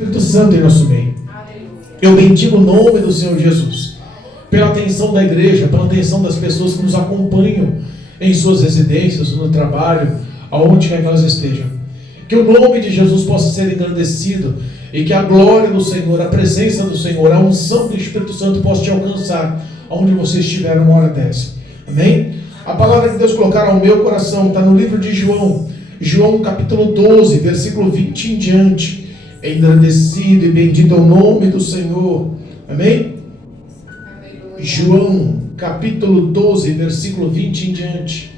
Espírito Santo em nosso meio. Eu bendigo o nome do Senhor Jesus, pela atenção da igreja, pela atenção das pessoas que nos acompanham em suas residências, no trabalho, aonde quer que elas estejam. Que o nome de Jesus possa ser engrandecido e que a glória do Senhor, a presença do Senhor, a unção do Espírito Santo possa te alcançar aonde você estiver numa hora dessa. Amém? A palavra que Deus colocar ao meu coração está no livro de João, João capítulo 12, versículo 20 em diante. Engrandecido e bendito é o nome do Senhor. Amém? João capítulo 12, versículo 20 em diante.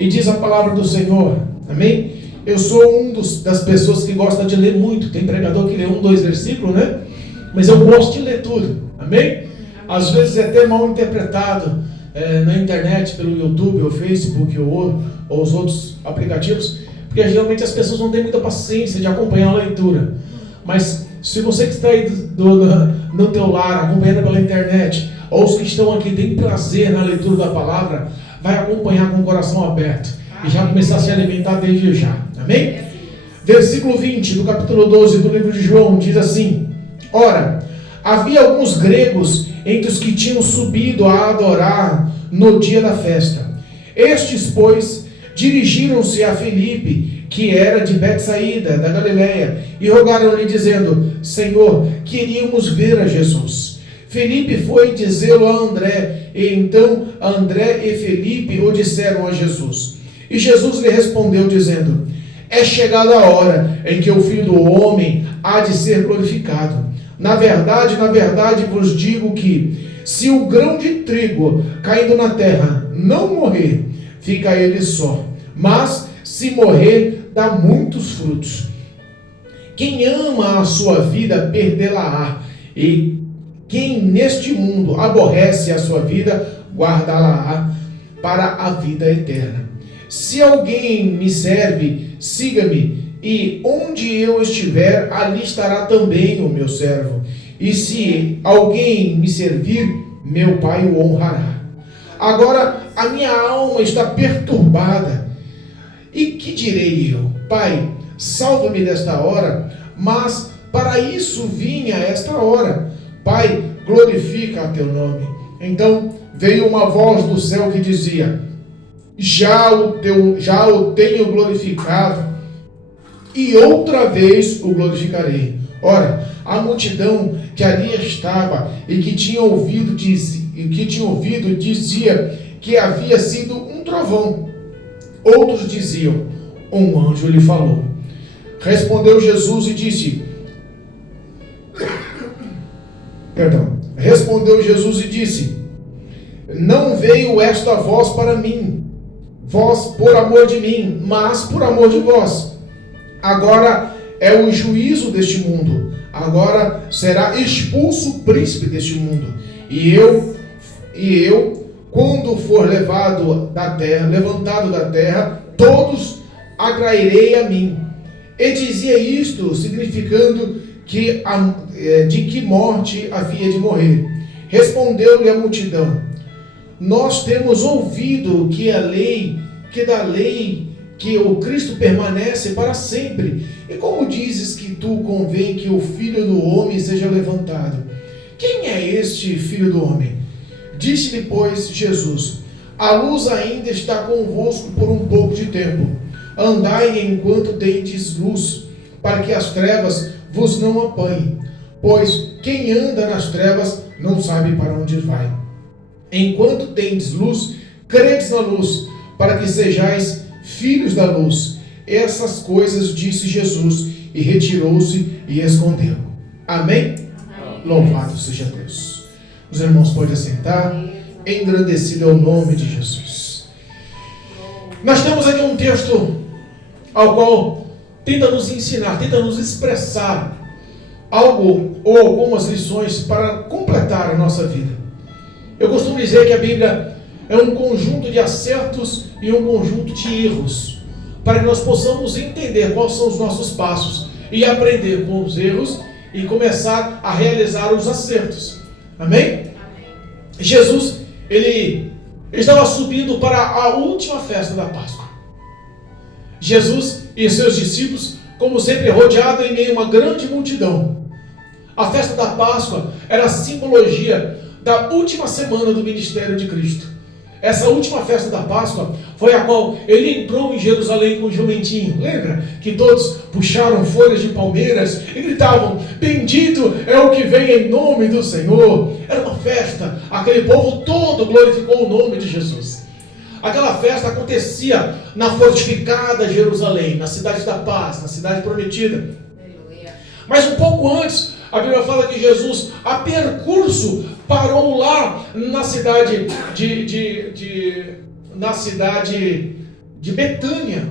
E diz a palavra do Senhor. Amém? Eu sou das pessoas que gosta de ler muito. Tem pregador que lê 1, 2 versículos, né? Mas eu gosto de ler tudo. Amém? Às vezes é até mal interpretado na internet, pelo YouTube, ou Facebook, ou os outros aplicativos, porque geralmente as pessoas não têm muita paciência de acompanhar a leitura. Mas se você que está aí no teu lar, acompanhando pela internet, ou os que estão aqui têm prazer na leitura da palavra, vai acompanhar com o coração aberto e já começar a se alimentar desde já. Amém? Versículo 20 do capítulo 12 do livro de João diz assim: Ora, havia alguns gregos entre os que tinham subido a adorar no dia da festa. Estes, pois, dirigiram-se a Filipe, que era de Betsaída, da Galileia, e rogaram-lhe, dizendo: Senhor, queríamos ver a Jesus. Filipe foi dizê-lo a André, e então André e Filipe o disseram a Jesus. E Jesus lhe respondeu, dizendo: É chegada a hora em que o Filho do Homem há de ser glorificado. Na verdade, vos digo que, se o grão de trigo caindo na terra não morrer, fica ele só. Mas, se morrer, dá muitos frutos. Quem ama a sua vida, perdê-la-á. E quem neste mundo aborrece a sua vida, guardá-la-á para a vida eterna. Se alguém me serve, siga-me, e onde eu estiver, ali estará também o meu servo. E se alguém me servir, meu Pai o honrará. Agora a minha alma está perturbada. E que direi eu? Pai, salva-me desta hora, mas para isso vinha esta hora. Pai, glorifica a teu nome. Então veio uma voz do céu que dizia: já o tenho glorificado, e outra vez o glorificarei. Ora, a multidão que ali estava e que tinha ouvido dizia que havia sido um trovão. Outros diziam: um anjo lhe falou. Respondeu Jesus e disse: não veio esta voz para mim, vós por amor de mim, mas por amor de vós. Agora é o juízo deste mundo. Agora será expulso o príncipe deste mundo. E eu, quando for levantado da terra, todos atrairei a mim. E dizia isto, significando de que morte havia de morrer. Respondeu-lhe a multidão: nós temos ouvido que da lei que o Cristo permanece para sempre. E como dizes que tu convém que o Filho do Homem seja levantado? Quem é este Filho do Homem? Disse-lhe, pois, Jesus: a luz ainda está convosco por um pouco de tempo. Andai enquanto tendes luz, para que as trevas vos não apanhem. Pois quem anda nas trevas não sabe para onde vai. Enquanto tendes luz, credes na luz, para que sejais filhos da luz. Essas coisas disse Jesus, e retirou-se e escondeu. Amém? Amém. Louvado seja Deus. Os irmãos podem assentar. Engrandecido é o nome de Jesus. Nós temos aqui um texto ao qual tenta nos ensinar, tenta nos expressar algo ou algumas lições para completar a nossa vida. Eu costumo dizer que a Bíblia é um conjunto de acertos e um conjunto de erros, para que nós possamos entender quais são os nossos passos e aprender com os erros e começar a realizar os acertos. Amém? Amém. Jesus, ele estava subindo para a última festa da Páscoa. Jesus e seus discípulos como sempre, rodeado em meio a uma grande multidão. A festa da Páscoa era a simbologia da última semana do ministério de Cristo. Essa última festa da Páscoa foi a qual ele entrou em Jerusalém com o jumentinho. Lembra? Que todos puxaram folhas de palmeiras e gritavam: bendito é o que vem em nome do Senhor. Era uma festa. Aquele povo todo glorificou o nome de Jesus. Aquela festa acontecia na fortificada Jerusalém, na cidade da paz, na cidade prometida. Mas um pouco antes, a Bíblia fala que Jesus, a percurso, parou lá na cidade de Betânia,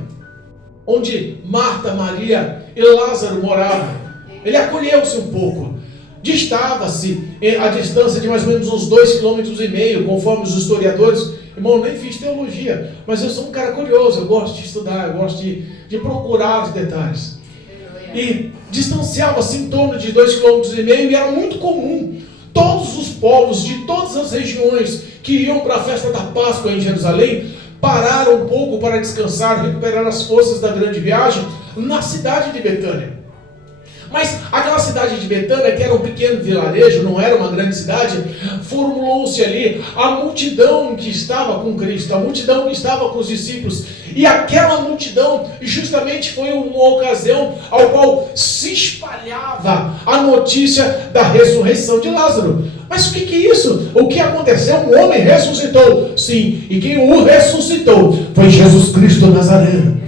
onde Marta, Maria e Lázaro moravam. Ele acolheu-se um pouco. Distava-se a distância de mais ou menos uns 2,5 km, conforme os historiadores. Irmão, eu nem fiz teologia, mas eu sou um cara curioso, eu gosto de estudar, eu gosto de procurar os detalhes. E distanciava-se em torno de 2,5 km e era muito comum todos os povos de todas as regiões que iam para a festa da Páscoa em Jerusalém parar um pouco para descansar, recuperar as forças da grande viagem na cidade de Betânia. Mas aquela cidade de Betânia, que era um pequeno vilarejo, não era uma grande cidade, formulou-se ali a multidão que estava com Cristo, a multidão que estava com os discípulos. E aquela multidão justamente foi uma ocasião ao qual se espalhava a notícia da ressurreição de Lázaro. Mas o que é isso? O que aconteceu? Um homem ressuscitou. Sim, e quem o ressuscitou foi Jesus Cristo Nazareno.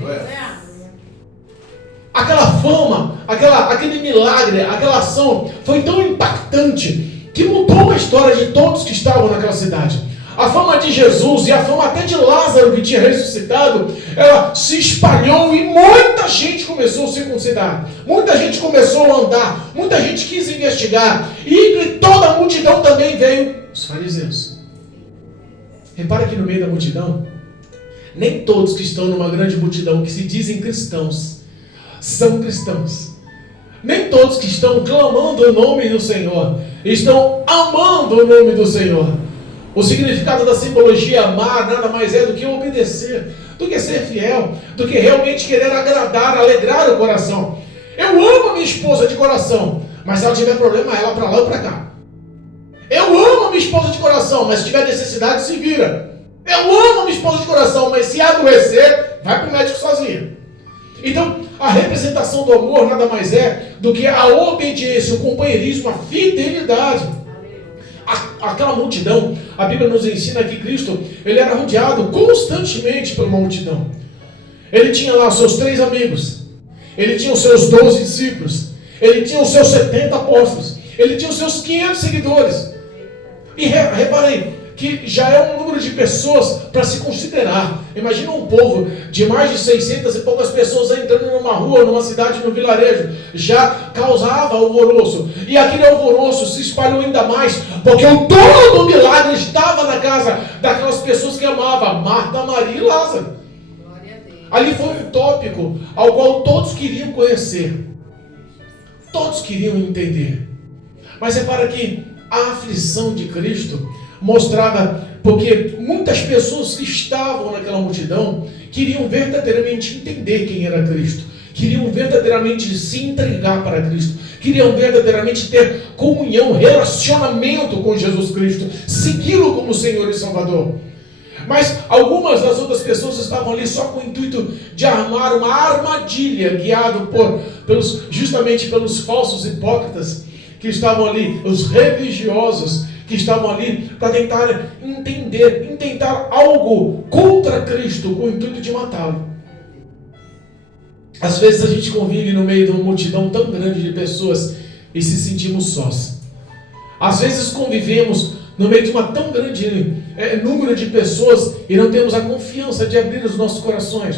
Aquela fama, aquele milagre, aquela ação foi tão impactante que mudou a história de todos que estavam naquela cidade. A fama de Jesus e a fama até de Lázaro, que tinha ressuscitado, ela se espalhou e muita gente começou a circuncidar. Muita gente começou a andar, muita gente quis investigar. E de toda a multidão também veio os fariseus. Repara que no meio da multidão, nem todos que estão numa grande multidão que se dizem cristãos são cristãos. Nem todos que estão clamando o nome do Senhor estão amando o nome do Senhor. O significado da simbologia amar nada mais é do que obedecer, do que ser fiel, do que realmente querer agradar, alegrar o coração. Eu amo a minha esposa de coração, mas se ela tiver problema, ela para lá ou para cá. Eu amo a minha esposa de coração, mas se tiver necessidade, se vira. Eu amo a minha esposa de coração, mas se adoecer, vai para o médico sozinha. Então, a representação do amor nada mais é do que a obediência, o companheirismo, a fidelidade. Aquela multidão, a Bíblia nos ensina que Cristo, ele era rodeado constantemente por uma multidão. Ele tinha lá os seus 3 amigos, ele tinha os seus 12 discípulos, ele tinha os seus 70 apóstolos, ele tinha os seus 500 seguidores. E reparem que já é um número de pessoas para se considerar. Imagina um povo de mais de 600 e poucas pessoas entrando numa rua, numa cidade, num vilarejo. Já causava alvoroço. E aquele alvoroço se espalhou ainda mais, porque o dono do milagre estava na casa daquelas pessoas que amava, Marta, Maria e Lázaro. Ali foi um tópico ao qual todos queriam conhecer. Todos queriam entender. Mas repara que a aflição de Cristo mostrava, porque muitas pessoas que estavam naquela multidão queriam verdadeiramente entender quem era Cristo, queriam verdadeiramente se entregar para Cristo, queriam verdadeiramente ter comunhão, relacionamento com Jesus Cristo, segui-lo como Senhor e Salvador. Mas algumas das outras pessoas estavam ali só com o intuito de armar uma armadilha, guiado justamente pelos falsos hipócritas que estavam ali, os religiosos que estavam ali para tentar entender, intentar algo contra Cristo com o intuito de matá-lo. Às vezes a gente convive no meio de uma multidão tão grande de pessoas e se sentimos sós. Às vezes convivemos no meio de uma tão grande número de pessoas e não temos a confiança de abrir os nossos corações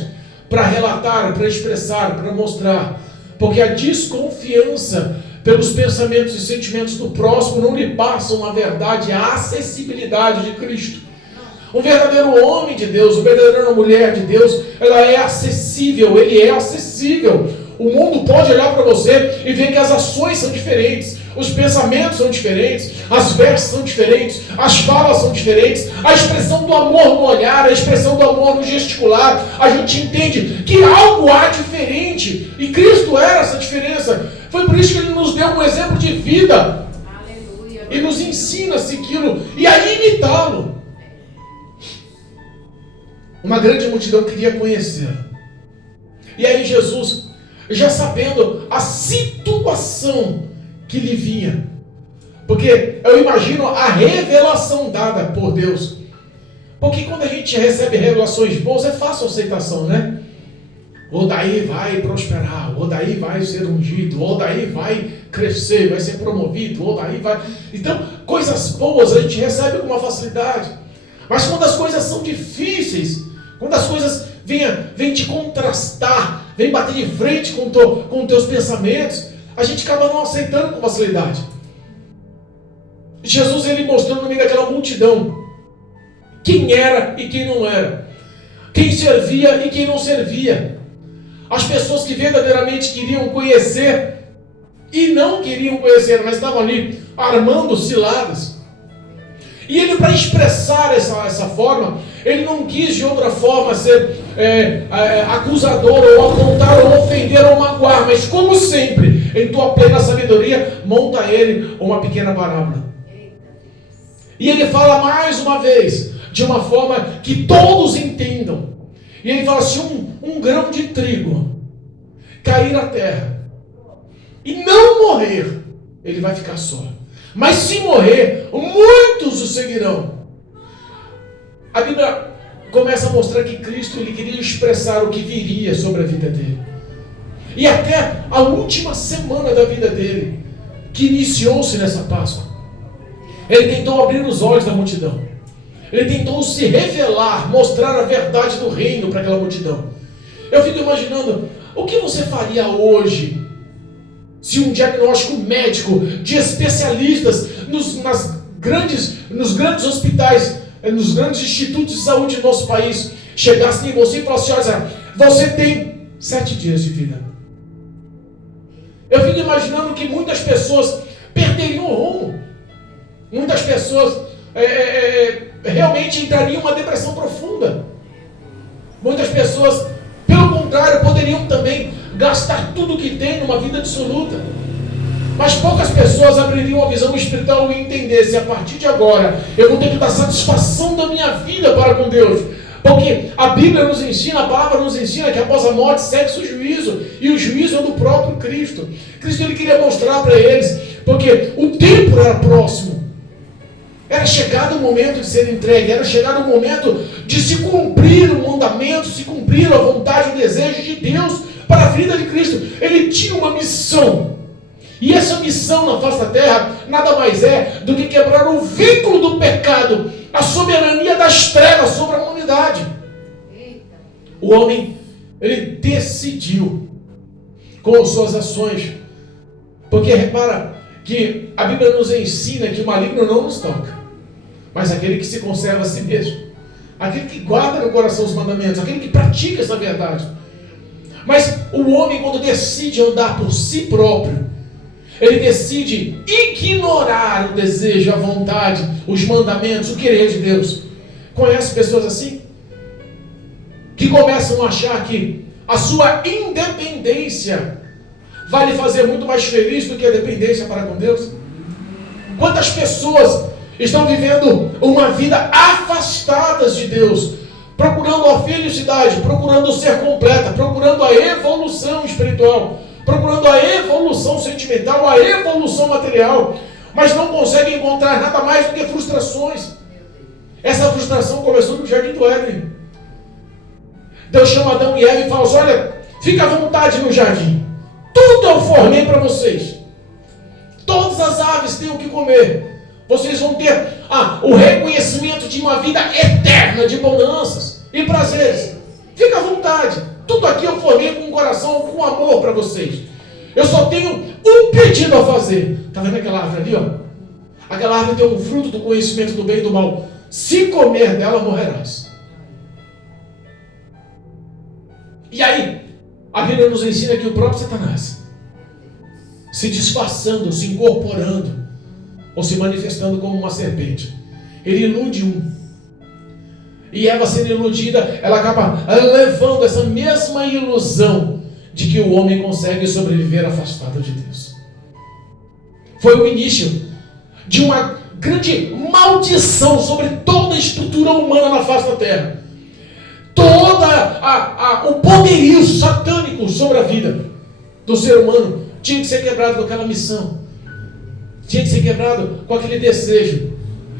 para relatar, para expressar, para mostrar, porque a desconfiança pelos pensamentos e sentimentos do próximo não lhe passam a verdade, a acessibilidade de Cristo. Um verdadeiro homem de Deus, uma verdadeira mulher de Deus, ela é acessível, ele é acessível. O mundo pode olhar para você e ver que as ações são diferentes. os pensamentos são diferentes, as vestes são diferentes, as falas são diferentes, a expressão do amor no olhar, a expressão do amor no gesticular, a gente entende que algo há diferente, e Cristo era essa diferença. Foi por isso que Ele nos deu um exemplo de vida. Aleluia. E nos ensina a segui-lo e a imitá-lo. Uma grande multidão queria conhecê-lo. E aí Jesus, já sabendo a situação que lhe vinha, porque eu imagino a revelação dada por Deus, porque quando a gente recebe revelações boas, é fácil a aceitação, né? Ou daí vai prosperar, ou daí vai ser ungido, ou daí vai crescer, vai ser promovido, ou daí vai... Então, coisas boas a gente recebe com uma facilidade, mas quando as coisas são difíceis, quando as coisas vêm te contrastar, vêm bater de frente com os teus pensamentos, a gente acaba não aceitando com facilidade. Jesus, Ele mostrou no meio daquela multidão quem era e quem não era, quem servia e quem não servia, as pessoas que verdadeiramente queriam conhecer e não queriam conhecer, mas estavam ali armando ciladas. E Ele, para expressar essa forma, Ele não quis de outra forma ser acusador, ou apontar, ou ofender, ou magoar, mas como sempre, em tua plena sabedoria, monta Ele uma pequena parábola. E Ele fala mais uma vez, de uma forma que todos entendam. E Ele fala assim, um grão de trigo cair na terra e não morrer, ele vai ficar só. Mas se morrer, muitos o seguirão. A Bíblia começa a mostrar que Cristo, Ele queria expressar o que viria sobre a vida dele. E até a última semana da vida dele, que iniciou-se nessa Páscoa, Ele tentou abrir os olhos da multidão. Ele tentou se revelar, mostrar a verdade do reino para aquela multidão. Eu fico imaginando, o que você faria hoje se um diagnóstico médico de especialistas nos grandes hospitais, nos grandes institutos de saúde do nosso país, chegasse em você e falasse, olha, você tem 7 dias de vida. Eu fico imaginando que muitas pessoas perderiam o rumo. Muitas pessoas realmente entrariam em uma depressão profunda. Muitas pessoas, pelo contrário, poderiam também gastar tudo o que tem numa vida dissoluta. Mas poucas pessoas abririam a visão espiritual e entendessem, a partir de agora, eu vou ter que dar satisfação da minha vida para com Deus. Porque a Bíblia nos ensina, a palavra nos ensina que após a morte segue-se o juízo. E o juízo é do próprio Cristo. Cristo, Ele queria mostrar para eles, porque o tempo era próximo. Era chegado o momento de ser entregue, era chegado o momento de se cumprir o mandamento, se cumprir a vontade, o desejo de Deus para a vida de Cristo. Ele tinha uma missão. E essa missão na face da terra nada mais é do que quebrar o vínculo do pecado, a soberania das trevas sobre a humanidade. O homem, ele decidiu com suas ações, porque repara que a Bíblia nos ensina que o maligno não nos toca, mas aquele que se conserva a si mesmo, aquele que guarda no coração os mandamentos, aquele que pratica essa verdade. Mas o homem, quando decide andar por si próprio, ele decide ignorar o desejo, a vontade, os mandamentos, o querer de Deus. Conhece pessoas assim? Que começam a achar que a sua independência vai lhe fazer muito mais feliz do que a dependência para com Deus. Quantas pessoas estão vivendo uma vida afastadas de Deus, procurando a felicidade, procurando ser completa, procurando a evolução espiritual, procurando a evolução sentimental, a evolução material, mas não conseguem encontrar nada mais do que frustrações. Essa frustração começou no Jardim do Éden. Deus chama Adão e Eva e fala assim, olha, fica à vontade no jardim. Tudo eu formei para vocês. Todas as aves têm o que comer. Vocês vão ter o reconhecimento de uma vida eterna de bonanças e prazeres. Fica à vontade. Tudo aqui eu formei com o coração, com amor para vocês. Eu só tenho um pedido a fazer. Está vendo aquela árvore ali? Ó? Aquela árvore tem um fruto do conhecimento do bem e do mal. Se comer dela, morrerás. E aí, a Bíblia nos ensina que o próprio Satanás se disfarçando, se incorporando, ou se manifestando como uma serpente. Ele ilude um. E Eva, sendo iludida, ela acaba levando essa mesma ilusão de que o homem consegue sobreviver afastado de Deus. Foi o início de uma grande maldição sobre toda a estrutura humana na face da terra. Todo o poderio satânico sobre a vida do ser humano tinha que ser quebrado com aquela missão. Tinha que ser quebrado com aquele desejo.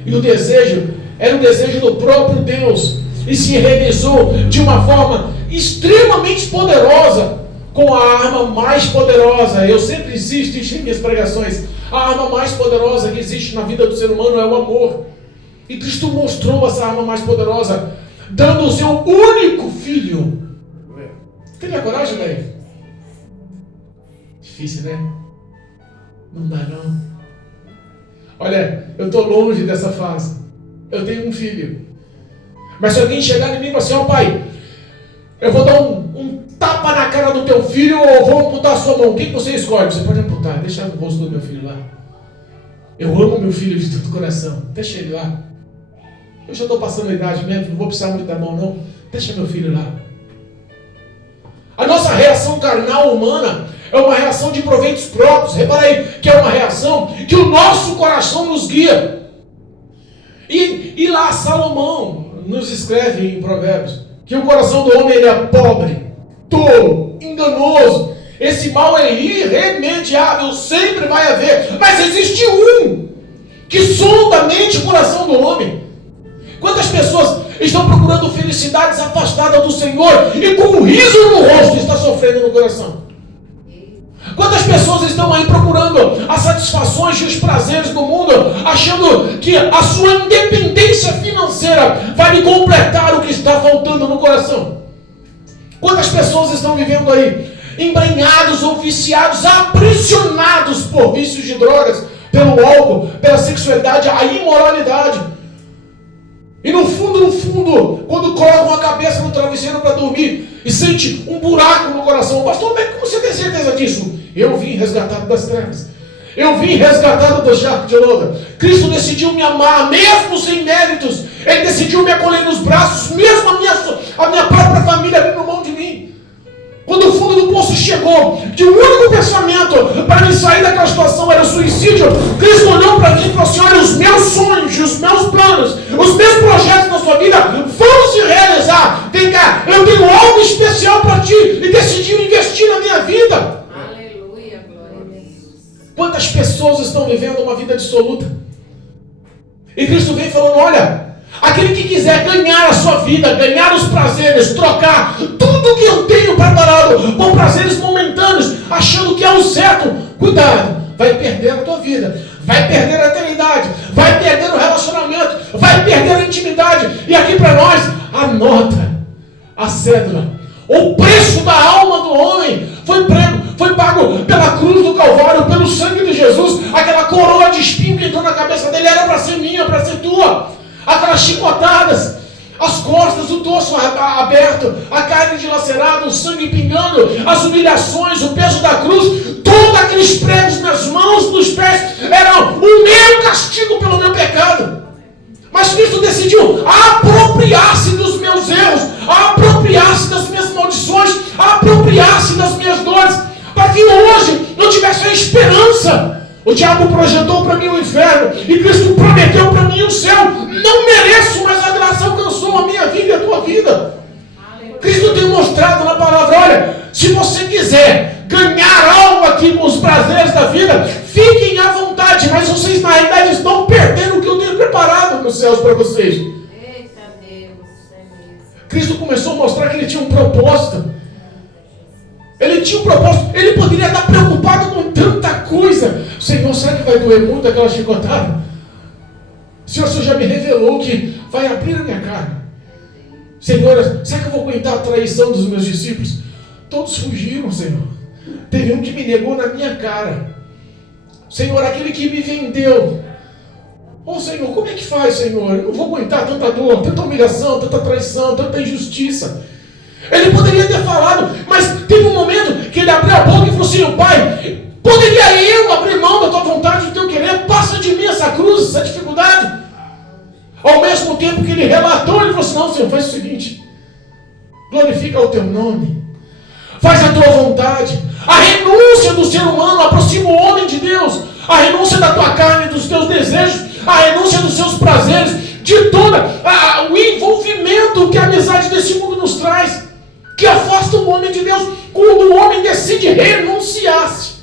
E o desejo era o desejo do próprio Deus. E se realizou de uma forma extremamente poderosa, com a arma mais poderosa. Eu sempre insisto em minhas pregações. A arma mais poderosa que existe na vida do ser humano é o amor. E Cristo mostrou essa arma mais poderosa, dando o seu único filho. Teria coragem, velho? Difícil, né? Não dá, não. Olha, eu estou longe dessa fase. Eu tenho um filho. Mas se alguém chegar em mim e falar assim, ó pai, eu vou dar um tapa na cara do teu filho ou vou amputar a sua mão, o que você escolhe? Você pode amputar, deixa o rosto do meu filho lá. Eu amo meu filho de todo o coração, deixa ele lá. Eu já estou passando a idade mesmo, não vou precisar muito da mão não, deixa meu filho lá. A nossa reação carnal humana é uma reação de proveitos próprios. Repara aí que é uma reação que o nosso coração nos guia. E lá Salomão nos escreve em Provérbios que o coração do homem ele é pobre, tolo, enganoso. Esse mal é irremediável, sempre vai haver. Mas existe um que sonda a mente e o coração do homem. Quantas pessoas estão procurando felicidades afastadas do Senhor e com um riso no rosto está sofrendo no coração? Quantas pessoas estão aí procurando as satisfações e os prazeres do mundo, achando que a sua independência financeira vai lhe completar o que está faltando no coração? Quantas pessoas estão vivendo aí embrenhados ou viciados, aprisionados por vícios de drogas, pelo álcool, pela sexualidade, a imoralidade? E no fundo, quando colocam a cabeça no travesseiro para dormir e sente um buraco no coração, pastor, mas como você tem certeza disso? Eu vim resgatado das trevas. Eu vim resgatado do charco de Loda. Cristo decidiu me amar, mesmo sem méritos. Ele decidiu me acolher nos braços, mesmo a minha própria família abrindo mão de mim. Quando o fundo do poço chegou, que o único pensamento para me sair daquela situação era o suicídio, Cristo olhou para mim e falou assim, olha, os meus sonhos, os meus planos, os meus projetos na sua vida vão se realizar. Vem cá, eu tenho algo especial para ti e decidiu investir na minha vida. Aleluia, glória a Deus. Quantas pessoas estão vivendo uma vida dissoluta? E Cristo vem falando, olha, aquele que quiser ganhar a sua vida, ganhar os prazeres, trocar tudo que eu tenho preparado por prazeres momentâneos, achando que é o certo, cuidado, vai perder a tua vida, vai perder a eternidade, vai perder o relacionamento, vai perder a intimidade. E aqui para nós, a nota, a cédula, o preço da alma do homem foi pago pela cruz do Calvário, pelo sangue de Jesus. Aquela coroa de espinho que entrou na cabeça dele era para ser minha, para ser tua. Aquelas chicotadas, as costas, o torso aberto, a carne dilacerada, o sangue pingando, as humilhações, o peso da cruz, todos aqueles pregos nas mãos, nos pés, eram o meu castigo pelo meu pecado. Mas Cristo decidiu apropriar-se dos meus erros, apropriar-se das minhas maldições, apropriar-se das minhas dores, para que hoje eu tivesse a esperança. O diabo projetou para mim o inferno e Cristo prometeu para mim o céu. Não mereço, mas a graça alcançou a minha vida e a tua vida. Cristo tem mostrado na palavra, olha, se você quiser ganhar algo aqui com os prazeres da vida, fiquem à vontade, mas vocês na realidade estão perdendo o que eu tenho preparado nos céus para vocês. Eita Deus, é mesmo. Cristo começou a mostrar que ele tinha um propósito. Ele tinha um propósito, ele poderia estar preocupado com tanta coisa. Senhor, será que vai doer muito aquela chicotada? Senhor, o Senhor já me revelou que vai abrir a minha carne. Senhor, será que eu vou aguentar a traição dos meus discípulos? Todos fugiram, Senhor. Teve um que me negou na minha cara. Senhor, aquele que me vendeu. Oh, Senhor, como é que faz, Senhor? Eu não vou aguentar tanta dor, tanta humilhação, tanta traição, tanta injustiça. Ele poderia ter falado, mas teve um momento que ele abriu a boca e falou assim, Pai, Poderia eu abrir mão da tua vontade, do teu querer? Passa de mim essa cruz, essa dificuldade. Ao mesmo tempo que ele relatou, ele falou assim: não, Senhor, faz o seguinte, glorifica o teu nome, faz a tua vontade. A renúncia do ser humano aproxima o homem de Deus. A renúncia da tua carne, dos teus desejos, a renúncia dos seus prazeres, de todo o envolvimento que a amizade desse mundo nos traz, que afasta o homem de Deus. Quando o homem decide renunciar-se,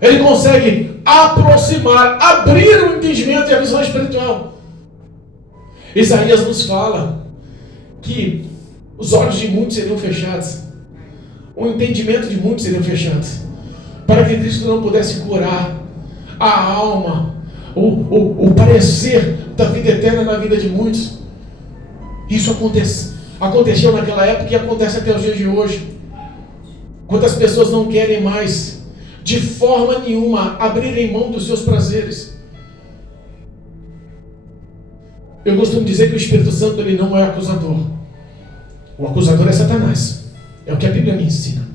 ele consegue aproximar, abrir o entendimento e a visão espiritual. Isaías nos fala que os olhos de muitos seriam fechados, o entendimento de muitos seriam fechados, para que Cristo não pudesse curar a alma, o parecer da vida eterna na vida de muitos. Isso aconteceu naquela época e acontece até os dias de hoje. Quantas pessoas não querem mais, de forma nenhuma, abrirem mão dos seus prazeres. Eu costumo dizer que o Espírito Santo, ele não é acusador. O acusador é Satanás. É o que a Bíblia me ensina.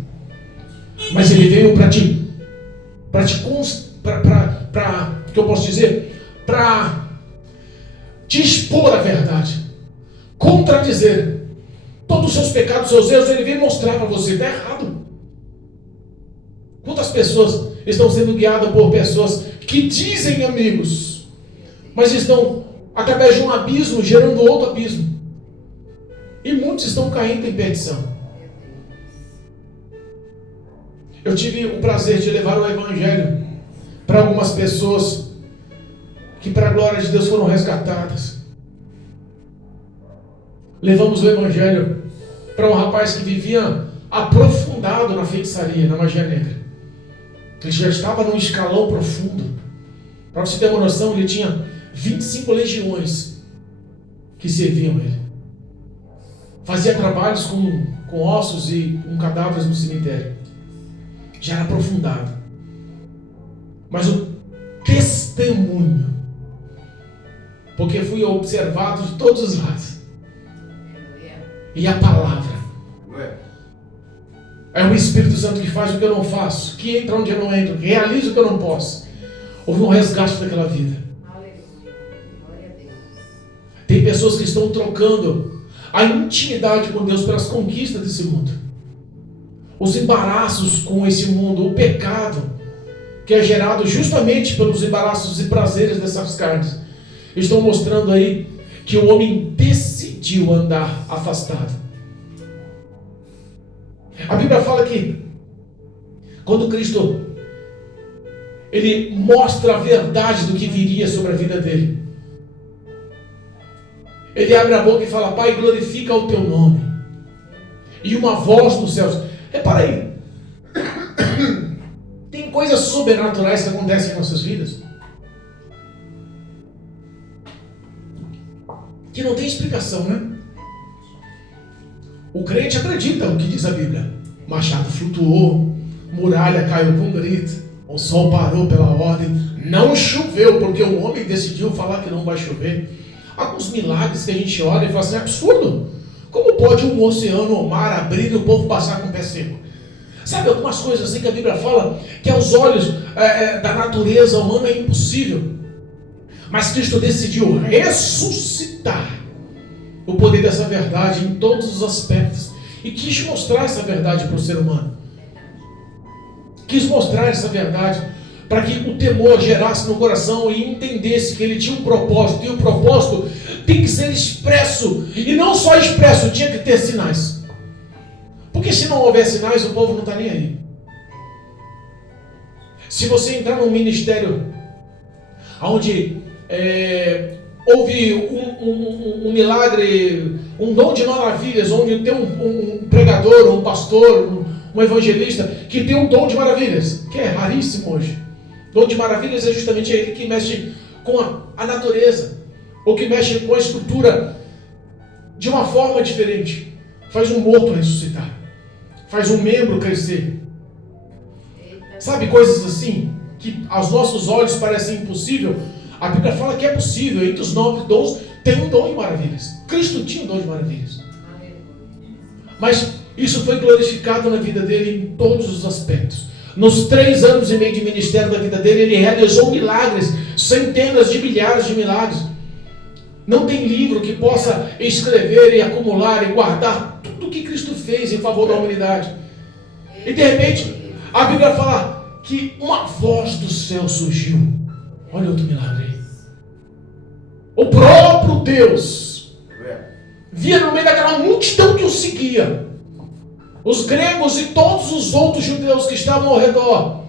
Mas ele veio para te expor a verdade, contradizer todos os seus pecados, seus erros. Ele veio mostrar para você: está errado. Quantas pessoas estão sendo guiadas por pessoas que dizem amigos, mas estão, através de um abismo, gerando outro abismo, e muitos estão caindo em perdição. Eu tive o prazer de levar o Evangelho para algumas pessoas que, para a glória de Deus, foram resgatadas. Levamos o Evangelho para um rapaz que vivia aprofundado na feitiçaria, na magia negra. Ele já estava num escalão profundo. Para você ter uma noção, ele tinha 25 legiões que serviam ele. Fazia trabalhos com ossos e com cadáveres no cemitério. Já era aprofundado. Mas o testemunho, porque fui observado de todos os lados, e a palavra, é o Espírito Santo que faz o que eu não faço, que entra onde eu não entro, que realiza o que eu não posso. Houve um resgate daquela vida. Tem pessoas que estão trocando a intimidade com Deus pelas conquistas desse mundo, os embaraços com esse mundo, o pecado que é gerado justamente pelos embaraços e prazeres dessas carnes, estão mostrando aí que o homem decidiu andar afastado. A Bíblia fala que quando Cristo ele mostra a verdade do que viria sobre a vida dele, ele abre a boca e fala: Pai, glorifica o teu nome. E uma voz dos céus. Repara aí, tem coisas sobrenaturais que acontecem em nossas vidas que não tem explicação, né? O crente acredita no que diz a Bíblia. Machado flutuou, muralha caiu com grito, o sol parou pela ordem, não choveu porque o homem decidiu falar que não vai chover. Alguns milagres que a gente olha e fala assim: é absurdo. Como pode um oceano ou mar abrir e o povo passar com o pé seco? Sabe, algumas coisas assim que a Bíblia fala que aos olhos da natureza humana é impossível. Mas Cristo decidiu ressuscitar o poder dessa verdade em todos os aspectos. E quis mostrar essa verdade para o ser humano. Quis mostrar essa verdade para que o temor gerasse no coração e entendesse que ele tinha um propósito. E o propósito tem que ser expresso. E não só expresso, tinha que ter sinais. Porque se não houver sinais, o povo não está nem aí. Se você entrar num ministério onde houve um milagre, um dom de maravilhas, onde tem um pregador, um pastor, um evangelista que tem um dom de maravilhas, que é raríssimo hoje. Dom de maravilhas é justamente ele que mexe com a natureza, ou que mexe com a estrutura de uma forma diferente. Faz um morto ressuscitar, faz um membro crescer. Sabe, coisas assim que aos nossos olhos parecem impossível. A Bíblia fala que é possível. Entre os 9 dons tem um dom de maravilhas. Cristo tinha um dom de maravilhas. Mas isso foi glorificado na vida dele em todos os aspectos. Nos 3 anos e meio de ministério da vida dele, ele realizou milagres, centenas de milhares de milagres. Não tem livro que possa escrever e acumular e guardar tudo que Cristo fez em favor da humanidade. E de repente, a Bíblia fala que uma voz do céu surgiu. Olha outro milagre aí. O próprio Deus via no meio daquela multidão que o seguia. Os gregos e todos os outros judeus que estavam ao redor,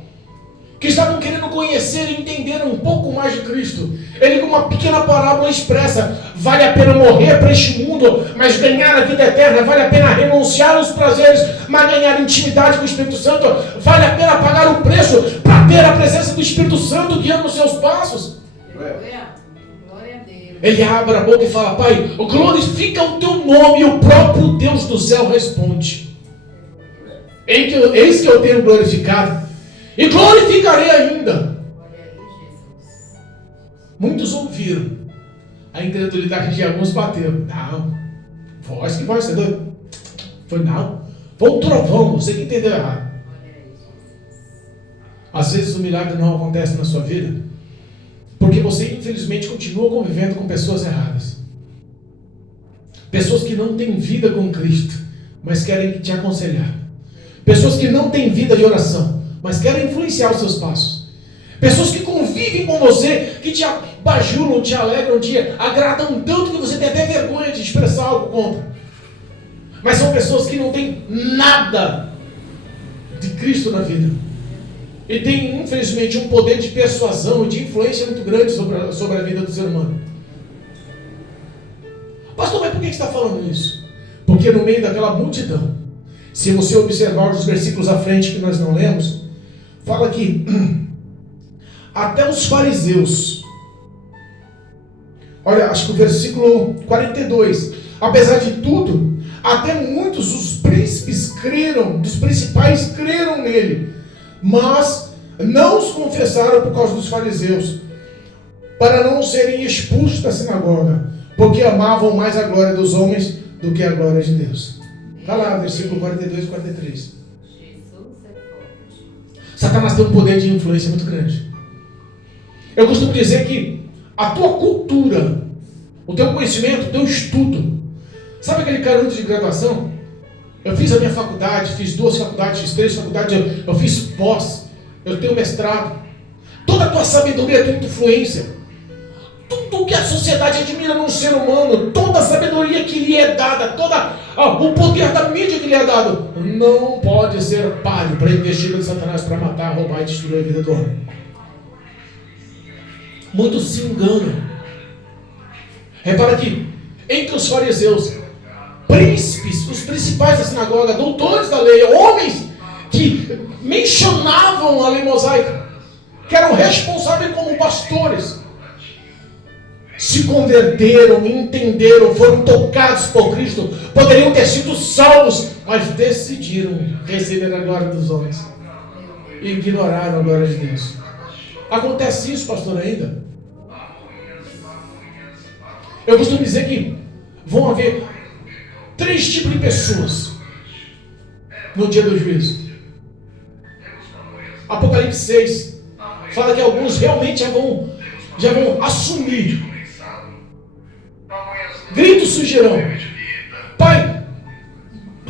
que estavam querendo conhecer e entender um pouco mais de Cristo. Ele, com uma pequena parábola, expressa: vale a pena morrer para este mundo, mas ganhar a vida eterna. Vale a pena renunciar aos prazeres, mas ganhar intimidade com o Espírito Santo. Vale a pena pagar o preço para ter a presença do Espírito Santo guiando os seus passos. Glória a Deus. Ele abre a boca e fala: Pai, glorifica o teu nome. E o próprio Deus do céu responde: eis que eu tenho glorificado, e glorificarei ainda. Muitos ouviram, a incredulidade de alguns bateu. Não, voz que voz, você é doido? Foi não, foi um trovão, você que entendeu errado. Às vezes o milagre não acontece na sua vida porque você infelizmente continua convivendo com pessoas erradas, pessoas que não têm vida com Cristo, mas querem te aconselhar, pessoas que não têm vida de oração, mas querem influenciar os seus passos. Pessoas que convivem com você, que te bajulam, te alegram, te agradam tanto que você tem até vergonha de expressar algo contra. Mas são pessoas que não têm nada de Cristo na vida. E tem, infelizmente, um poder de persuasão e de influência muito grande sobre a vida do ser humano. Pastor, mas por que você está falando isso? Porque no meio daquela multidão, se você observar os versículos à frente que nós não lemos, fala que até os fariseus, olha, acho que o versículo 42, apesar de tudo, até muitos dos príncipes creram, dos principais creram nele, mas não os confessaram por causa dos fariseus, para não serem expulsos da sinagoga, porque amavam mais a glória dos homens do que a glória de Deus. Está lá, versículo 42 e 43. Jesus é forte. Satanás tem um poder de influência muito grande. Eu costumo dizer que a tua cultura, o teu conhecimento, o teu estudo, sabe aquele canudo de graduação? Eu fiz a minha faculdade, fiz 2 faculdades, fiz 3 faculdades, eu fiz pós, eu tenho mestrado. Toda a tua sabedoria, a tua influência, tudo que a sociedade admira num ser humano, toda a sabedoria que lhe é dada, o poder da mídia que lhe é dado, não pode ser páreo para a investida de Satanás para matar, roubar e destruir a vida do homem. Muitos se enganam. Repara que entre os fariseus, príncipes, os principais da sinagoga, doutores da lei, homens que mencionavam a lei mosaica, que eram responsáveis como pastores, se converteram, entenderam, foram tocados por Cristo, poderiam ter sido salvos, mas decidiram receber a glória dos homens e ignoraram a glória de Deus. Acontece isso, pastor, ainda? Eu costumo dizer que vão haver 3 tipos de pessoas no dia do juízo. Apocalipse 6 fala que alguns realmente já vão assumir. Gritos surgirão: Pai,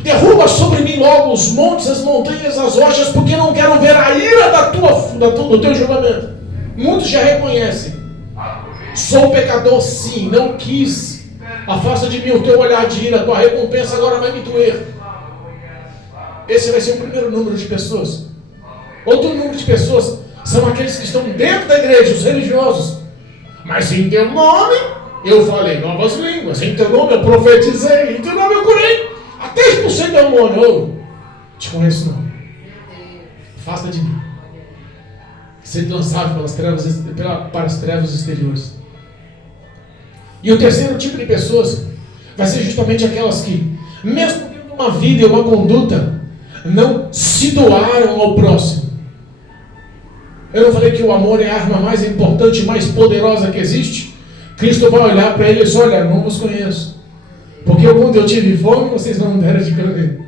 derruba sobre mim logo os montes, as montanhas, as rochas, porque não quero ver a ira do teu julgamento. Muitos já reconhecem: sou pecador, sim, não quis. Afasta de mim o teu olhar de ira, tua recompensa agora vai me doer. Esse vai ser o primeiro número de pessoas. Outro número de pessoas são aqueles que estão dentro da igreja, os religiosos. Mas em teu nome eu falei novas línguas, em teu nome eu profetizei, em teu nome eu curei. Até expulsei demônio. Eu te conheço não. Afasta de mim. Ser lançado para as trevas exteriores. E o terceiro tipo de pessoas vai ser justamente aquelas que, mesmo tendo uma vida e uma conduta, não se doaram ao próximo. Eu não falei que o amor é a arma mais importante e mais poderosa que existe? Cristo vai olhar para ele e diz: olha, não vos conheço, porque quando eu tive fome, vocês não me deram de comer.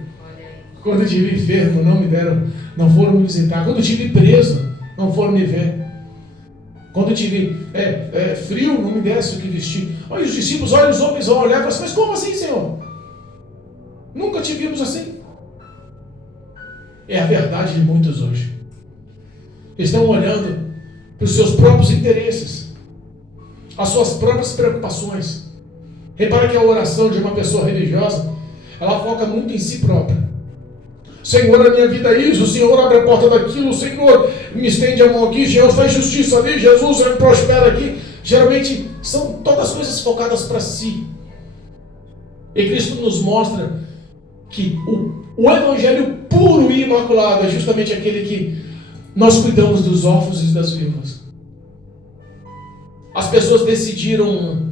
Quando eu tive enfermo, não me deram não foram me visitar. Quando eu estive preso, não foram me ver. Quando eu tive frio, não me desse o que vestir. Olha, os discípulos, olha, os homens vão olhar e falam assim, mas como assim, Senhor? Nunca te vimos assim. É a verdade de muitos hoje. Estão olhando para os seus próprios interesses, as suas próprias preocupações. Repara que a oração de uma pessoa religiosa, ela foca muito em si própria. Senhor, a minha vida é isso, o Senhor abre a porta daquilo, o Senhor me estende a mão aqui, Jesus faz justiça ali, Jesus me prospera aqui. Geralmente são todas coisas focadas para si. E Cristo nos mostra que o evangelho puro e imaculado é justamente aquele que nós cuidamos dos órfãos e das viúvas. As pessoas decidiram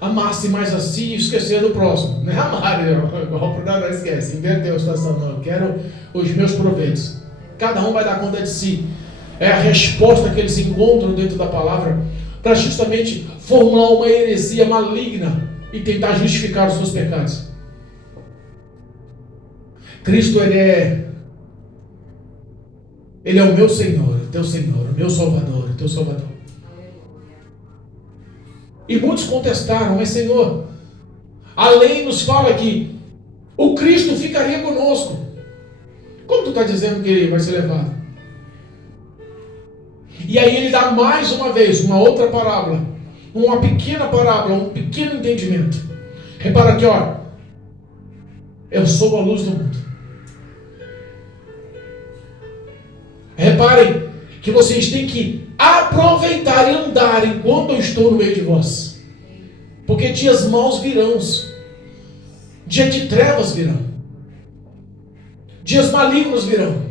amar-se mais a si e esquecer do próximo. Não é amar, não esquece, inverteu a situação. Não, eu quero os meus proveitos. Cada um vai dar conta de si. É a resposta que eles encontram dentro da palavra para justamente formular uma heresia maligna e tentar justificar os seus pecados. Cristo, Ele é o meu Senhor, o teu Senhor, o meu Salvador, o teu Salvador. E muitos contestaram, mas Senhor, a lei nos fala que o Cristo ficaria conosco. Como tu está dizendo que ele vai ser levado? E aí ele dá mais uma vez uma outra parábola, uma pequena parábola, um pequeno entendimento. Repara aqui, ó. Eu sou a luz do mundo. Reparem que vocês têm que aproveitar e andar enquanto eu estou no meio de vós. Porque dias maus virão. Dias de trevas virão. Dias malignos virão.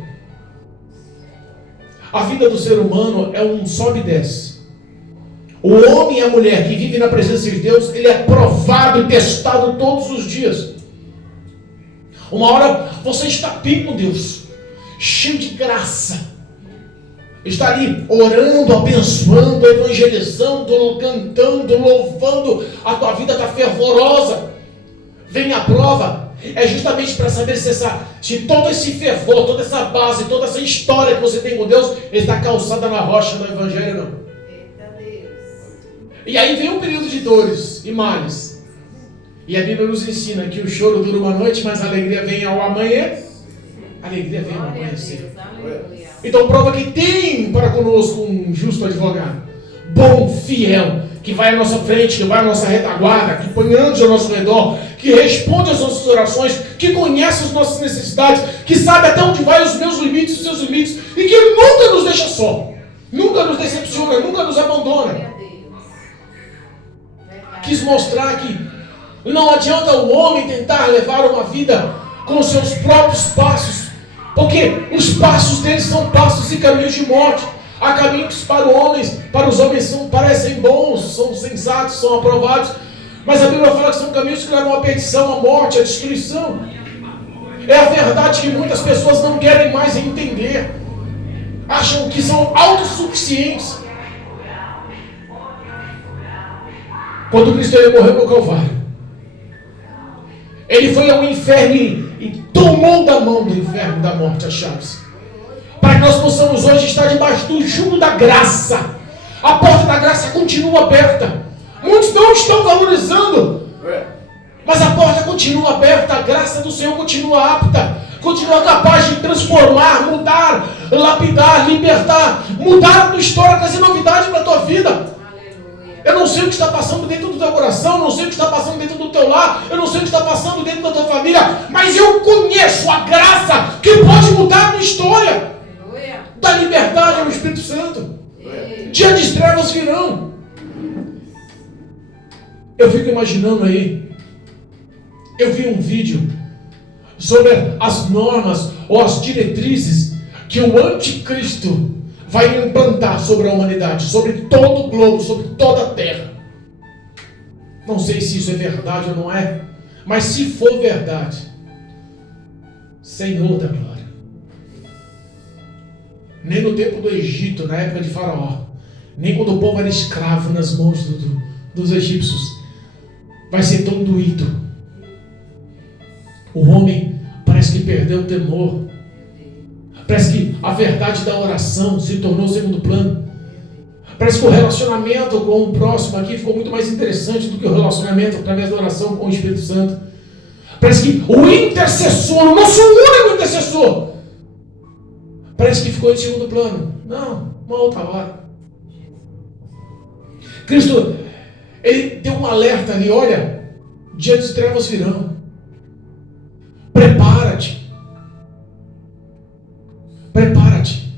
A vida do ser humano é um sobe e desce. O homem e a mulher que vivem na presença de Deus, ele é provado e testado todos os dias. Uma hora você está bem com Deus, cheio de graça. Está ali orando, abençoando, evangelizando, cantando, louvando. A tua vida está fervorosa. Vem a prova. É justamente para saber se todo esse fervor, toda essa base, toda essa história que você tem com Deus está calçada na rocha do Evangelho ou não. E aí vem um período de dores e males. E a Bíblia nos ensina que o choro dura uma noite, mas a alegria vem ao amanhã. A alegria vem ao amanhecer. Então prova que tem para conosco um justo advogado, bom, fiel, que vai à nossa frente, que vai à nossa retaguarda, que põe anjos ao nosso redor, que responde às nossas orações, que conhece as nossas necessidades, que sabe até onde vai os meus limites, os seus limites, e que Ele nunca nos deixa só, nunca nos decepciona, nunca nos abandona. Quis mostrar que não adianta o homem tentar levar uma vida com os seus próprios passos, porque os passos deles são passos e caminhos de morte. Há caminhos para os homens parecem bons, são sensatos, são aprovados, mas a Bíblia fala que são caminhos que levam à perdição, à morte, à destruição. É a verdade que muitas pessoas não querem mais entender, acham que são autossuficientes. Quando Cristo morreu no Calvário, Ele foi ao inferno e tomou da mão do inferno, da morte, as chaves. Para que nós possamos hoje estar debaixo do jugo da graça. A porta da graça continua aberta. Muitos não estão valorizando, mas a porta continua aberta. A graça do Senhor continua apta, continua capaz de transformar, mudar, lapidar, libertar, mudar a tua história, trazer novidade para a tua vida. Eu não sei o que está passando dentro do teu coração, eu não sei o que está passando dentro do teu lar, eu não sei o que está passando dentro da tua família, mas eu conheço a graça que pode mudar a tua história. Da liberdade ao Espírito Santo. Dias de trevas virão. Eu fico imaginando aí, eu vi um vídeo sobre as normas ou as diretrizes que o anticristo vai implantar sobre a humanidade, sobre todo o globo, sobre toda a terra. Não sei se isso é verdade ou não é, mas se for verdade, Senhor da glória, nem no tempo do Egito, na época de Faraó, nem quando o povo era escravo nas mãos dos egípcios, vai ser tão doído. O homem parece que perdeu o temor, Parece que a verdade da oração se tornou segundo plano. Parece que o relacionamento com o próximo aqui ficou muito mais interessante do que o relacionamento através da oração com o Espírito Santo. Parece que o intercessor, o nosso único intercessor, parece que ficou em segundo plano. Não, uma outra hora. Cristo, ele deu um alerta ali, olha, dias de trevas virão. Prepara-te. Prepara-te.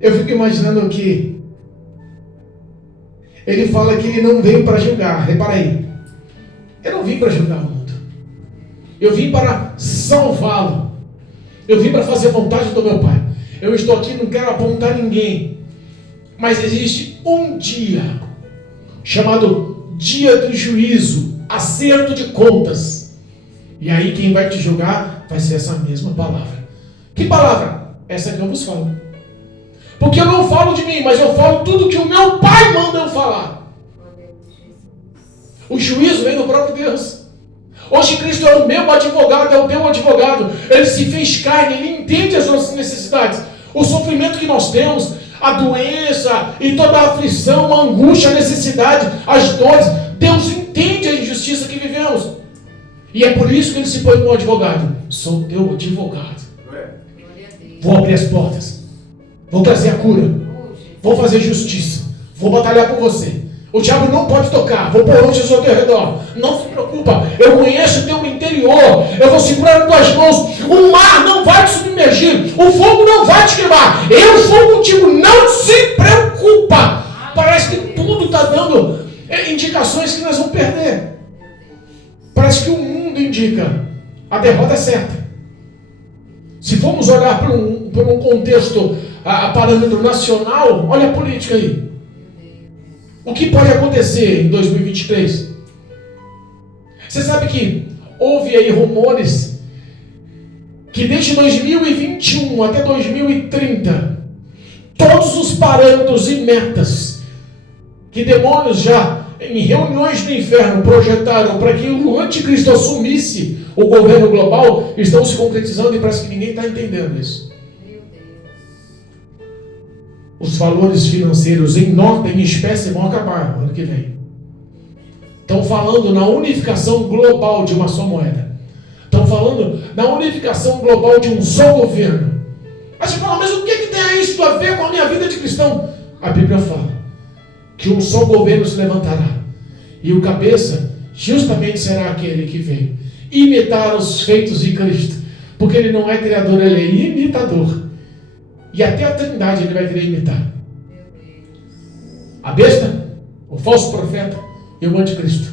Eu fico imaginando que ele fala que ele não veio para julgar. Repara aí. Eu não vim para julgar o mundo. Eu vim para salvá-lo. Eu vim para fazer a vontade do meu Pai. Eu estou aqui, não quero apontar ninguém. Mas existe um dia chamado dia do juízo, acerto de contas. E aí quem vai te julgar vai ser essa mesma palavra. Que palavra? Essa que eu vos falo. Porque eu não falo de mim, mas eu falo tudo que o meu Pai manda eu falar. O juízo vem do próprio Deus. Hoje Cristo é o meu advogado, é o teu advogado. Ele se fez carne, ele entende as nossas necessidades. O sofrimento que nós temos, a doença e toda a aflição, a angústia, a necessidade, as dores. Deus entende a injustiça que vivemos. E é por isso que ele se põe como advogado. Sou teu advogado. Vou abrir as portas. Vou trazer a cura. Vou fazer justiça. Vou batalhar por você. O diabo não pode tocar. Vou pôr anjos ao teu redor. Não se preocupa. Eu conheço o teu interior. Eu vou segurar as tuas mãos. O mar não vai te submergir. O fogo não vai te queimar. Eu sou contigo. Não se preocupa. Parece que tudo está dando indicações que nós vamos perder. Parece que o mundo indica a derrota certa. Se formos olhar por um contexto a parâmetro nacional, olha a política aí. O que pode acontecer em 2023? Você sabe que houve aí rumores que desde 2021 até 2030, todos os parâmetros e metas que demônios já em reuniões do inferno projetaram para que o anticristo assumisse o governo global, estão se concretizando e parece que ninguém está entendendo isso. Os valores financeiros em nota, em espécie, vão acabar no ano que vem. Estão falando na unificação global de uma só moeda. Estão falando na unificação global de um só governo. Aí você fala, mas o que tem isso a ver com a minha vida de cristão? A Bíblia fala que um só governo se levantará. E o cabeça justamente será aquele que veio imitar os feitos de Cristo. Porque ele não é criador, ele é imitador. E até a Trindade ele vai querer imitar. A besta, o falso profeta e o anticristo.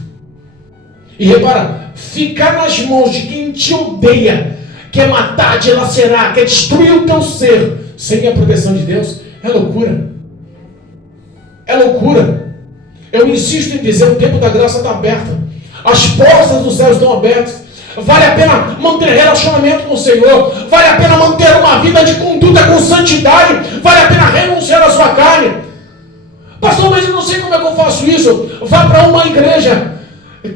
E repara, ficar nas mãos de quem te odeia, quer matar, dilacerar, quer destruir o teu ser, sem a proteção de Deus, é loucura. É loucura. Eu insisto em dizer, o tempo da graça está aberto. As portas do céu estão abertas. Vale a pena manter relacionamento com o Senhor. Vale a pena manter uma vida de conduta com santidade. Vale a pena renunciar à sua carne. Pastor, mas eu não sei como é que eu faço isso. Vá para uma igreja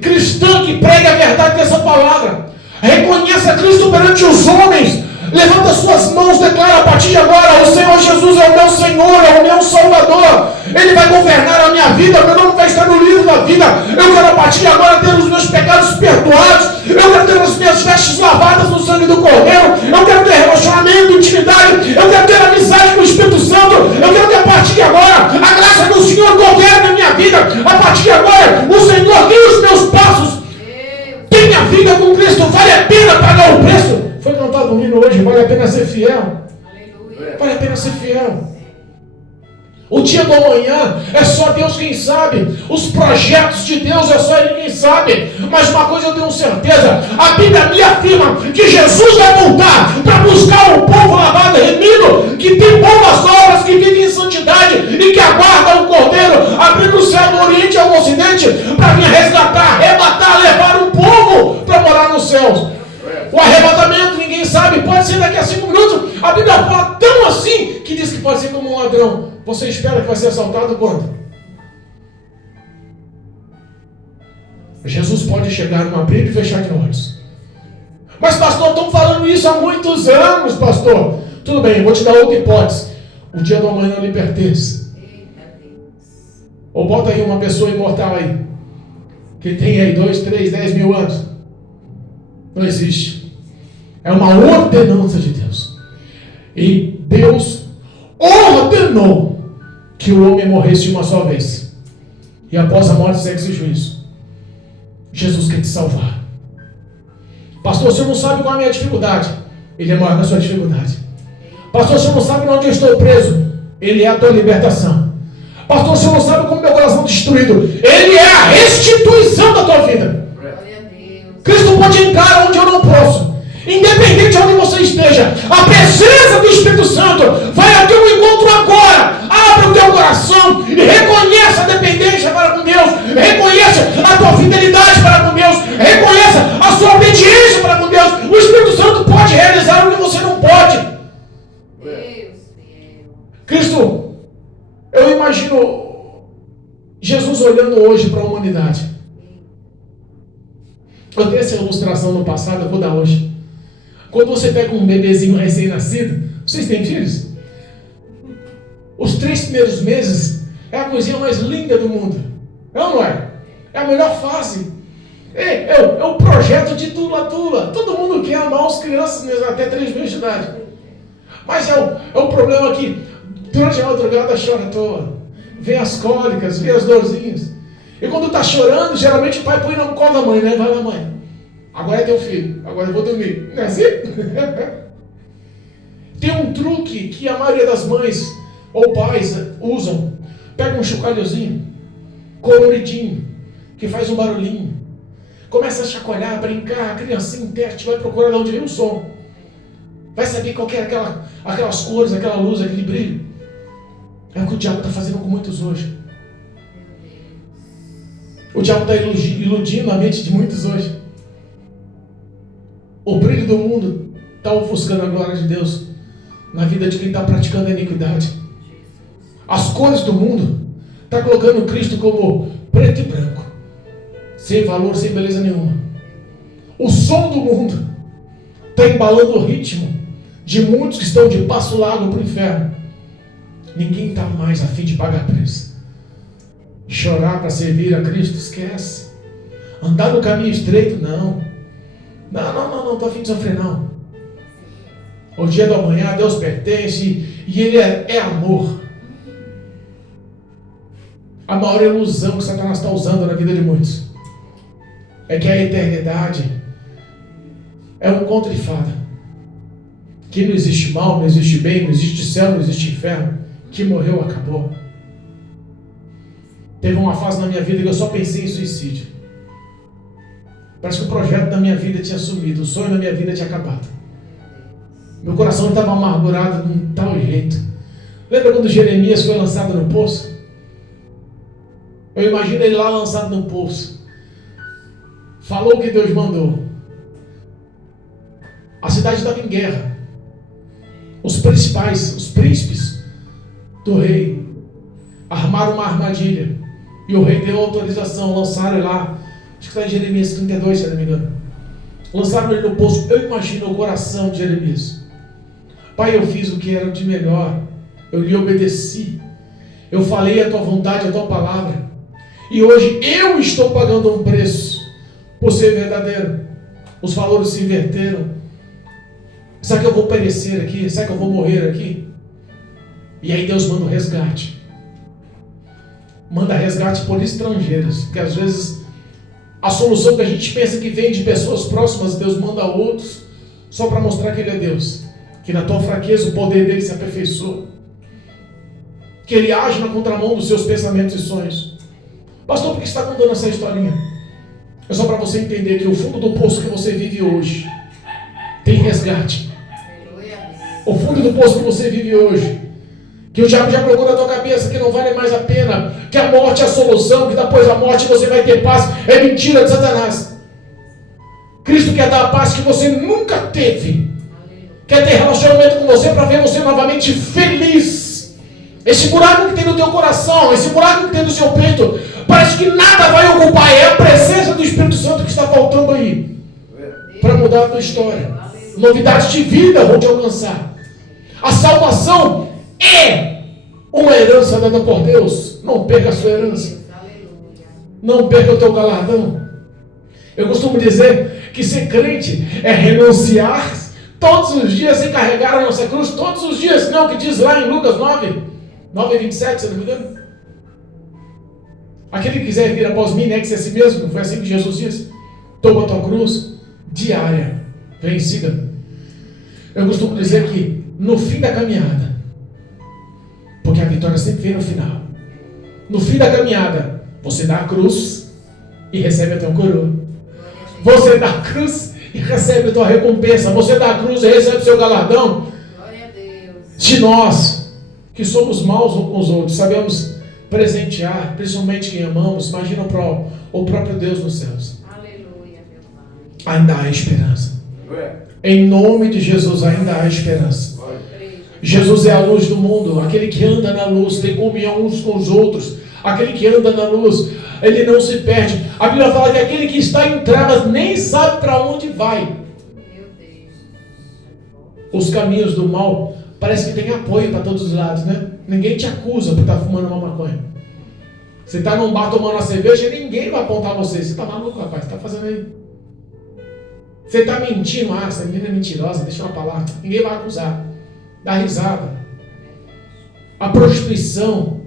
cristã que pregue a verdade dessa palavra. Reconheça Cristo perante os homens. Levanta suas mãos, declara a partir de agora: o Senhor Jesus é o meu Senhor, é o meu Salvador. Ele vai governar a minha vida, meu nome vai estar no livro da vida. Eu quero a partir de agora ter os meus pecados perdoados. Eu quero ter as minhas vestes lavadas no sangue do Cordeiro. Eu quero ter relacionamento, intimidade. Eu quero ter amizade com o Espírito Santo. Eu quero que a partir de agora a graça do Senhor governe a minha vida. A partir de agora o Senhor guia os meus passos. Tenha vida com Cristo, vale a pena pagar o preço. Foi cantado um hino hoje, vale a pena ser fiel. Aleluia. Vale a pena ser fiel. O dia do amanhã é só Deus quem sabe. Os projetos de Deus é só Ele quem sabe. Mas uma coisa eu tenho certeza: a Bíblia me afirma que Jesus vai voltar para buscar um povo lavado e remido, que tem boas obras, que vive em santidade e que aguarda o Cordeiro abrir o céu do Oriente ao Ocidente para vir resgatar, arrebatar, levar um povo para morar nos céus. O arrebatamento, ninguém sabe, pode ser daqui a 5 minutos. A Bíblia fala tão assim que diz que pode ser como um ladrão. Você espera que vai ser assaltado quando? Jesus pode chegar num abrir e fechar de olhos. Mas pastor, estão falando isso há muitos anos, pastor. Tudo bem, eu vou te dar outra hipótese. O dia do amanhã não lhe pertence. Eita Deus. Ou bota aí uma pessoa imortal aí, que tem aí 2, 3, 10 mil anos. Não existe. É uma ordenança de Deus. E Deus ordenou que o homem morresse uma só vez. E após a morte, sexo e juízo. Jesus quer te salvar. Pastor, o senhor não sabe qual é a minha dificuldade. Ele é maior que a sua dificuldade. Pastor, o senhor não sabe onde eu estou preso. Ele é a tua libertação. Pastor, o senhor não sabe como meu coração é destruído. Ele é a restituição da tua vida. Glória a Deus. Cristo pode entrar onde eu não posso. Independente de onde você esteja, a presença do Espírito Santo vai ao teu encontro agora. Abre o teu coração e reconheça a dependência para com Deus. Reconheça a tua fidelidade para com Deus. Reconheça a sua obediência para com Deus. O Espírito Santo pode realizar o que você não pode. Deus fiel. Cristo, eu imagino Jesus olhando hoje para a humanidade. Eu dei essa ilustração no passado, eu vou dar hoje. Quando você pega um bebezinho recém-nascido, vocês têm filhos? Os 3 primeiros meses é a coisinha mais linda do mundo. É ou não é? É a melhor fase. É o projeto de tula-tula. Todo mundo quer amar as crianças mesmo, até 3 meses de idade. Mas é o problema que durante a madrugada chora à toa. Vem as cólicas, vem as dorzinhas. E quando está chorando, geralmente o pai põe no colo da mãe, né? Vai lá, mãe. Agora é teu filho, agora eu vou dormir. Não é assim? Tem um truque que a maioria das mães ou pais usam. Pega um chocalhozinho, coloridinho, que faz um barulhinho. Começa a chacoalhar, brincar, a criancinha interte, vai procurar de onde vem o som. Vai saber qual que é aquelas cores, aquela luz, aquele brilho. É o que o diabo está fazendo com muitos hoje. O diabo está iludindo a mente de muitos hoje. O brilho do mundo está ofuscando a glória de Deus na vida de quem está praticando a iniquidade. As cores do mundo estão colocando Cristo como preto e branco, sem valor, sem beleza nenhuma. O som do mundo está embalando o ritmo de muitos que estão de passo largo para o inferno. Ninguém está mais a fim de pagar preço. Chorar para servir a Cristo, esquece. Andar no caminho estreito, não. Não estou a fim de sofrer, não. O dia do amanhã a Deus pertence e Ele é amor. A maior ilusão que Satanás está usando na vida de muitos é que a eternidade é um conto de fada. Que não existe mal, não existe bem, não existe céu, não existe inferno. Que morreu, acabou. Teve uma fase na minha vida que eu só pensei em suicídio. Parece que o projeto da minha vida tinha sumido, o sonho da minha vida tinha acabado. Meu coração estava amargurado de um tal jeito. Lembra quando Jeremias foi lançado no poço? Eu imagino ele lá lançado no poço. Falou o que Deus mandou. A cidade estava em guerra. Os principais, os príncipes do rei armaram uma armadilha. E o rei deu autorização, lançaram ele lá. Acho que está em Jeremias 32, se não me engano. Lançaram ele no poço. Eu imagino o coração de Jeremias. Pai, eu fiz o que era de melhor. Eu lhe obedeci. Eu falei a tua vontade, a tua palavra. E hoje eu estou pagando um preço por ser verdadeiro. Os valores se inverteram. Será que eu vou perecer aqui? Será que eu vou morrer aqui? E aí Deus manda um resgate. Manda resgate por estrangeiros. Porque às vezes a solução que a gente pensa que vem de pessoas próximas, Deus manda outros só para mostrar que Ele é Deus. Que na tua fraqueza o poder dele se aperfeiçoa. Que Ele age na contramão dos seus pensamentos e sonhos. Pastor, por que você está contando essa historinha? É só para você entender que o fundo do poço que você vive hoje tem resgate. O fundo do poço que você vive hoje, que o diabo já colocou na tua cabeça que não vale mais a pena, que a morte é a solução, que depois da morte você vai ter paz, é mentira de Satanás. Cristo quer dar a paz que você nunca teve. Quer ter relacionamento com você para ver você novamente feliz. Esse buraco que tem no teu coração, esse buraco que tem no seu peito, parece que nada vai ocupar. É a presença do Espírito Santo que está faltando aí para mudar a tua história. Novidades de vida vão te alcançar. A salvação é uma herança dada por Deus. Não perca a sua herança. Não perca o teu galardão. Eu costumo dizer que ser crente é renunciar todos os dias e carregar a nossa cruz todos os dias. Não, que diz lá em Lucas 9:27, se não me engano. Aquele que quiser vir após mim, negue-se a si mesmo. Foi assim que Jesus disse. Toma a tua cruz diária. Vem, siga. Eu costumo dizer que no fim da caminhada, porque a vitória sempre vem no final. No fim da caminhada, você dá a cruz e recebe a tua coroa. Você dá a cruz e recebe a tua recompensa. Você dá a cruz e recebe o seu galardão. Glória a Deus. Se nós, que somos maus uns com os outros, sabemos presentear, principalmente quem amamos, imagina o próprio Deus nos céus. Aleluia, meu Pai. Ainda há esperança. Em nome de Jesus, ainda há esperança. Jesus é a luz do mundo. Aquele que anda na luz tem comunhão uns com os outros. Aquele que anda na luz, ele não se perde. A Bíblia fala que aquele que está em trevas nem sabe para onde vai. Meu Deus. Os caminhos do mal parece que tem apoio para todos os lados, né? Ninguém te acusa por estar fumando uma maconha. Você está num bar tomando uma cerveja e ninguém vai apontar você. Você está maluco, rapaz? Você está fazendo aí? Você está mentindo? Ah, essa menina é mentirosa, deixa uma palavra. Ninguém vai acusar. Dá risada. A prostituição,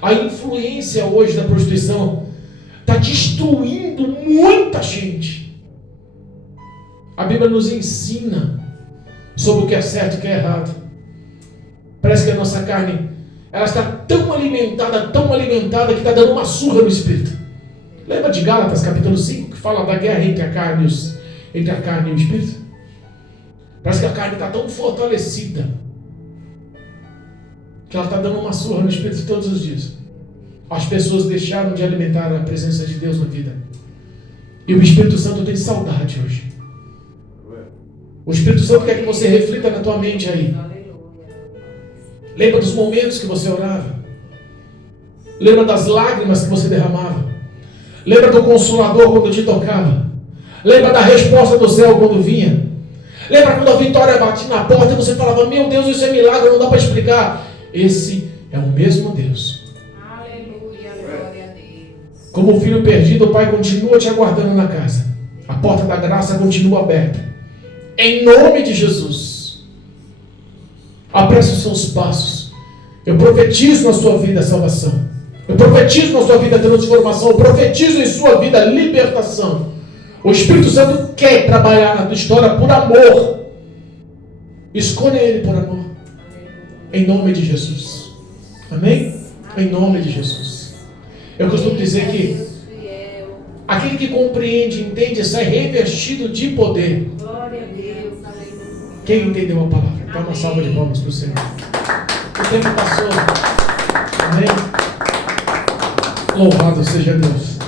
a influência hoje da prostituição está destruindo muita gente. A Bíblia nos ensina sobre o que é certo e o que é errado. Parece que a nossa carne, ela está tão alimentada, que está dando uma surra no espírito. Lembra de Gálatas capítulo 5, que fala da guerra entre a carne e o espírito? Parece que a carne está tão fortalecida que ela está dando uma surra no espírito todos os dias. As pessoas deixaram de alimentar a presença de Deus na vida. E o Espírito Santo tem saudade hoje. O Espírito Santo quer que você reflita na tua mente aí. Lembra dos momentos que você orava. Lembra das lágrimas que você derramava. Lembra do Consolador quando te tocava. Lembra da resposta do céu quando vinha. Lembra quando a vitória batia na porta e você falava: meu Deus, isso é milagre, não dá para explicar. Esse é o mesmo Deus. Aleluia, glória a Deus. Como filho perdido, o Pai continua te aguardando na casa. A porta da graça continua aberta. Em nome de Jesus, apresse os seus passos. Eu profetizo na sua vida a salvação. Eu profetizo na sua vida a transformação. Eu profetizo em sua vida a libertação. O Espírito Santo quer trabalhar na tua história por amor. Escolha Ele por amor. Em nome de Jesus. Amém? Em nome de Jesus. Eu costumo dizer que aquele que compreende, entende, sai revestido de poder. Glória a Deus. Aleluia. Quem entendeu a palavra? Dá uma salva de palmas para o Senhor. O tempo passou. Amém? Louvado seja Deus.